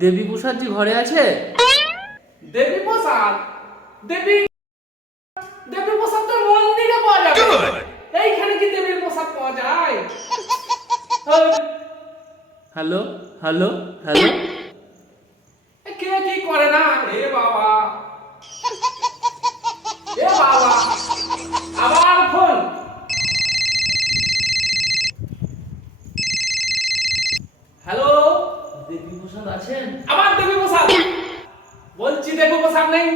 দেবী প্রসাদজি ঘরে আছে? দেবী প্রসাদ? দেবী দেবী প্রসাদ তো মন্দিরে পাওয়া যাবে। এইখানে কি দেবীর প্রসাদ পাওয়া যায়? হ্যালো হ্যালো হ্যালো, কে কি করে না? এ বাবা, এ বাবা, আবার ফোন। হ্যালো, দেবী প্রসাদ আছেন? আবার দেবী প্রসাদ? বলছি দেবী প্রসাদ নেই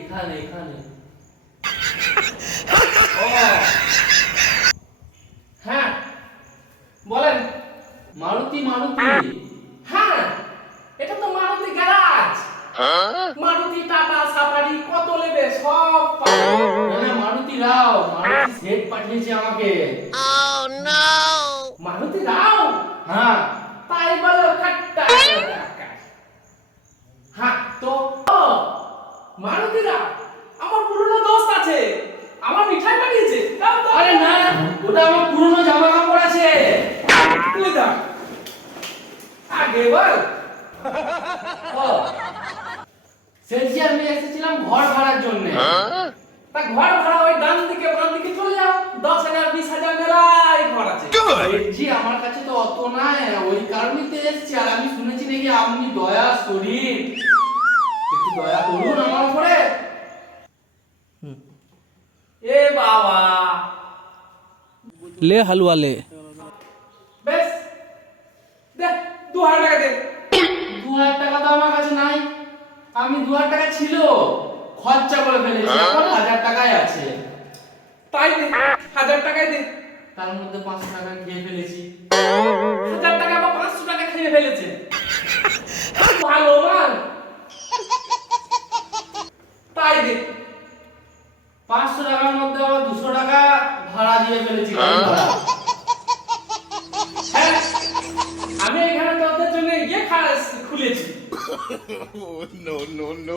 এখানে এখানে। ও হ্যাঁ, বলেন। মারুতি মারুতি। হ্যাঁ, এটা তো Maruti garage. Maruti, tata, safari কত নেবে সব পাবে। না না, মারুতি রাও, মারুতি সেট পাঠিয়েছে আমাকে। মারুতি রাও? হ্যাঁ তাই বলো কাট্টা। হ্যাঁ তো মারুতি রাও আমার পুরনো দোস্ত আছে, আমার মিঠাই পাঠিয়েছে। দাও তো। আরে না, ওটা আমার পুরনো জামা কাপড় আছে। তুই দাও আগে বল। ও সেলসি আমি এসেছিলাম ঘর ভাড়ার জন্য। তা ঘর ভাড়া ওই ডান দিকে বাম দিকে চলে যাও, 10,000 20,000 মেলায় ঘর আছে। জি আমার কাছে তো অত নাই, ওই কারণেই তো এসেছি। আর আমি শুনেছি নাকি আপনি দয়া শরীর, একটু দয়া করুন আমার উপরে। এ বাবা, ले हलवा ले। বেশ দে 2,000 টাকা দে। 2,000 টাকা তো আমার কাছে নাই। আমি 2,000 টাকা ছিল, খরচা করে ফেলেছি, এখন 1,000 টাকাই আছে। তাই দে, 1,000 টাকাই দে। তার মধ্যে 500 টাকা খেয়ে ফেলেছি। 1,000 টাকা বা 500 টাকা খেয়ে ফেলেছে। ভালো মাল, তাই দে। 500 টাকার মধ্যে আবার 200 টাকা ভাড়া দিয়ে ফেলেছি, গাড়ি ভাড়া। হ্যাঁ, আমি এখানে তোদের জন্য ইয়ে খুলেছি।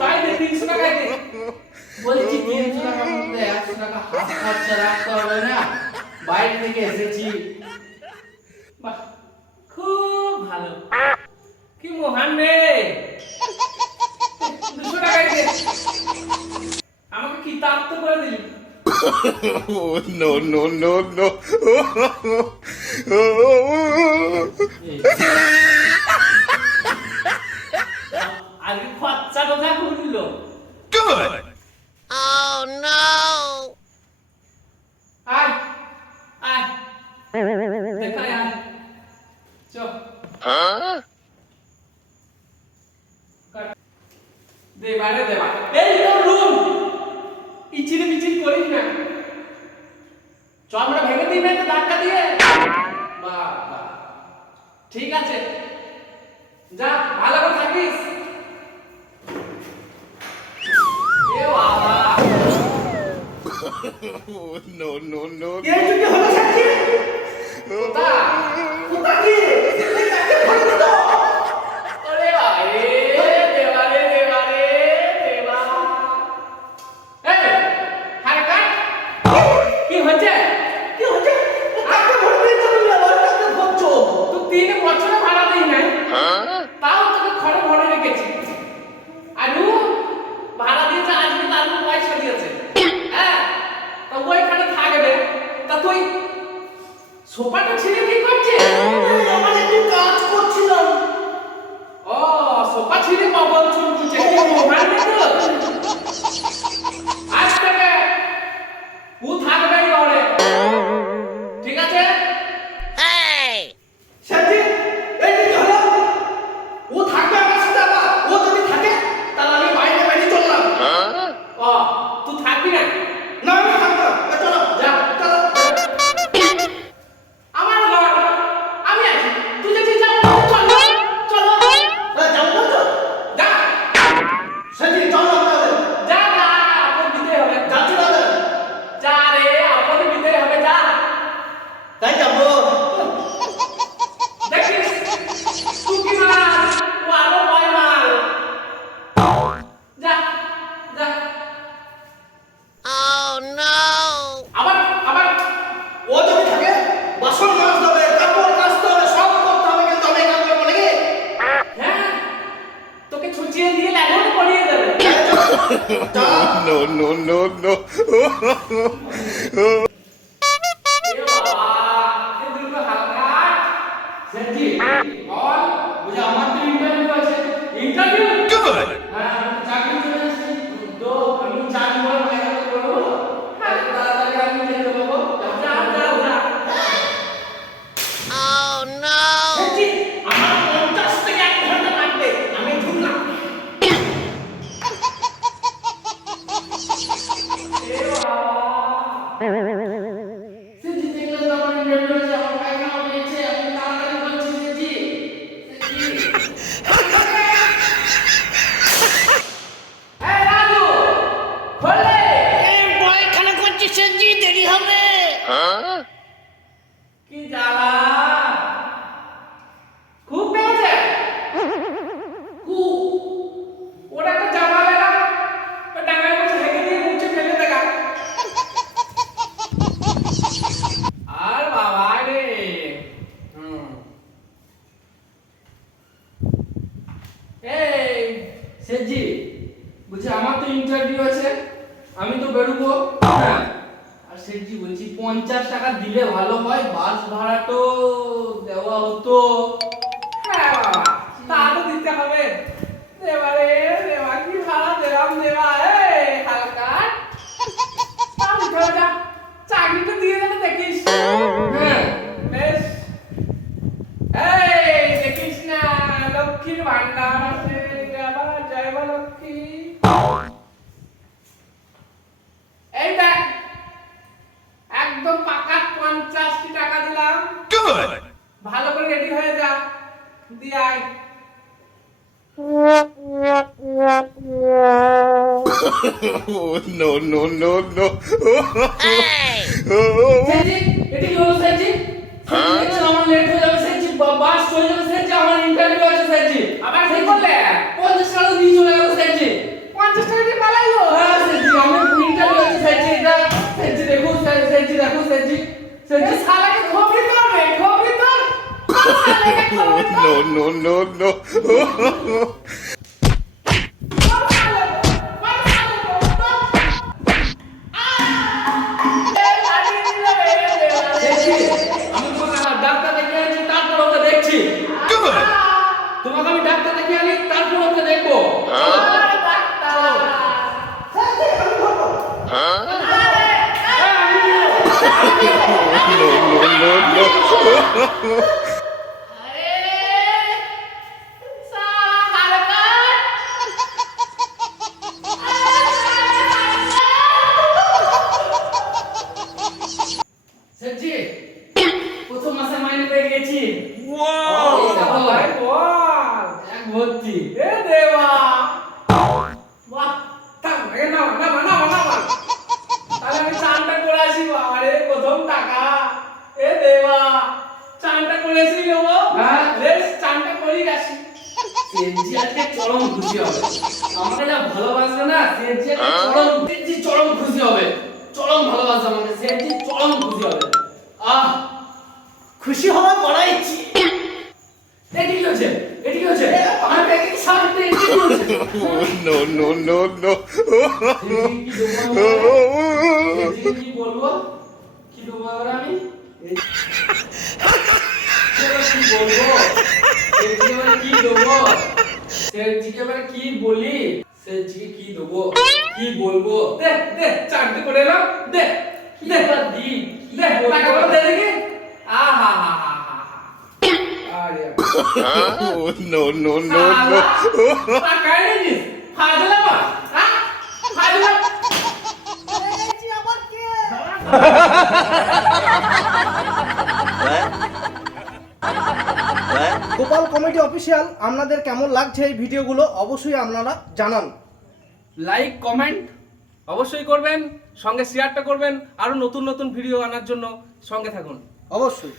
তাই দে 300 টাকাই দে। বলছি 300 টাকার মধ্যে 100 টাকা হাত খরচা রাখতে হবে না, বাইরে থেকে এসেছি। বাহ, খুব ভালো, কি মহান মেয়ে। 200 টাকাই দে। আমাকে কিতাব তো করে দিলি। আজকে খরচা কোথায় করলো? আয় আয়, দেখায় আয়, চল। দে বাইরে দে বাইরে। এই তো রুম, ইচিরি বিচিরি করিস না। চল আমরা ভেঙে দিই না তো ধাক্কা দিয়ে। বাহ বাহ, ঠিক আছে, যা ভালো করে থাকিস। এ বাবা, এই যদি হলো সাক্ষী কোথা কোথা কি ওরে বাবারে, দেবারে দেবারে দেবা। এই হারে কাট, কি হচ্ছে? কি হচ্ছে? আজকে ভোট দিতে তুমি আবার কাকে ভোটছো? তুই 3 বছরে ভাড়া দেই নাই, তাও তোকে ঘরে ভরে রেখেছি। আলু ভাড়া দিয়েছে, আজকে তার পয়সা দিয়েছে। হ্যাঁ, তা ওইখানে থাকবে। তা তুই সোফাটা ছিঁড়ে কি করছে? আমার একটু কাজ করছিলাম। ও সোফা ছিঁড়ে পাগল চলছে, কি মোবাইল তো? আজ থেকে ও থাকবে এই ঘরে, ঠিক আছে? সাথী, এই যে কি হলো? ও থাকবে আমার সাথে, আবার ও যদি থাকে তাহলে আমি বাইরে বাইরে চললাম। ও তুই থাকবি না? না আমি থাকবো। চলো যা, চলো। আমার ঘর, আমি বাবা এ দুটো হালকাট সেজি বল বুঝে আমার তো ইন্টারভিউ আছে ইন্টারভিউ হ্যাঁ চাকরি চলে এসেছে তো আমি চাকরি করে বাইরে করবো তাড়াতাড়ি আমি যেতে পারবো যা যা যা সত্যি আমার 50 থেকে 1 ঘন্টা লাগবে আমি ঢুকলাম সেজি দেখলে তো আমার ইন্টারভিউ আছে আমার পায়খানা পেয়েছে আমি তাড়াতাড়ি বলছি সেজি সেজি এই রাজু খোলে বয়খানা করছি সেজি দেরি হবে। কি জ্বালা খুব পেয়েছে ওটা একটা জামা লাগা ডাঙায় বসে হেগে দিয়ে মুছে ফেলে দেখা আর বাবা রে এই সেজি বলছি আমার তো ইন্টারভিউ আছে আমি তো বেরোবো হ্যাঁ আর সেজি বলছি 50 টাকা দিলে ভালো হয় বাস ভাড়া তো দেওয়া হতো হ্যাঁ বাবা তা তো দিতে হবে দেবা রে দেবা কি ভাড়া দেবাম দেবা এই হালকা তাও দিতে হবে যা চাকরিটা দিয়ে দেবে দেখিস হ্যাঁ বেশ এই দেখিস না লক্ষ্মীর ভান্ডার আছে যাবা জয়বা লক্ষ্মী এই দেখ একদম পাকা 50টি টাকা দিলাম ভালো করে রেডি হয়ে যা দিয়ে আয় No, no, no, no. সেজি এটি কি হলো সেজি সেজি আমার লেট হয়ে যাবে সেজি বাস চলে যাবে সেজি আমার ইন্টারভিউ আছে সেজি আবার কি করলে 50 টাকা দিয়ে চলে গেল সেজি 50 টাকা দিয়ে পালাইলো হ্যাঁ সেজি আমার ইন্টারভিউ আছে সেজি এটা সেজি দেখো সেজি দেখো সেজি সেজি শালাকে খবরি তোর রে খবরি তোর শালাকে খবরি তোর No, no, no, no. সেজি আমি তোমাকে ডাক্তার দেখিয়ে আনছি তারপর ওকে দেখছি তোমাকে আমি ডাক্তার দেখিয়ে আনি তারপর ওকে দেখবো No, no, no. সেজি প্রথম মাসে মাইনে পেয়ে গেছি Wow. ভাই বল এক ভর্তি এ দেবা বাহ থাম এ না না না না তাহলে আমি চানটা করে আসি বাবা রে প্রথম টাকা এ দেবা চানটা করে আসি নেবো হ্যাঁ। বেশ চানটা করেই আসি সেজি আজকে চরম খুশি হবে আমাকে যা ভালোবাসবে না সেজি আজকে চরম খুশি হবে চরম ভালোবাসবে আমাকে সেজি চরম খুশি হবে আহ খুশি হওয়ার বড় ইচ্ছে। এটি কি হচ্ছে এটি কি হচ্ছে আমার ব্যাগে কি সামনে এটি কি হচ্ছে No, no, no, no. সেজি কি বলবো কি দেবো এবার আমি কি বলবো সেজি এবার কি দেবো সেজিকে এবার কি বলি সেজিকে কি দেবো কি বলবো দে দে চানটা করে এলাম দে দে এবার দি দে টাকাগুলো দে দেখি আহা হা হা হা আরে No, no, no, no. টাকা এনেছিস ফাজলা মা হ্যাঁ ফাজলা গোপাল কমেডি অফিসিয়াল আপনাদের কেমন লাগছে এই ভিডিওগুলো অবশ্যই আপনারা জানান। লাইক কমেন্ট অবশ্যই করবেন সঙ্গে শেয়ারটা করবেন আরো নতুন নতুন ভিডিও আনার জন্য সঙ্গে থাকুন অবশ্যই।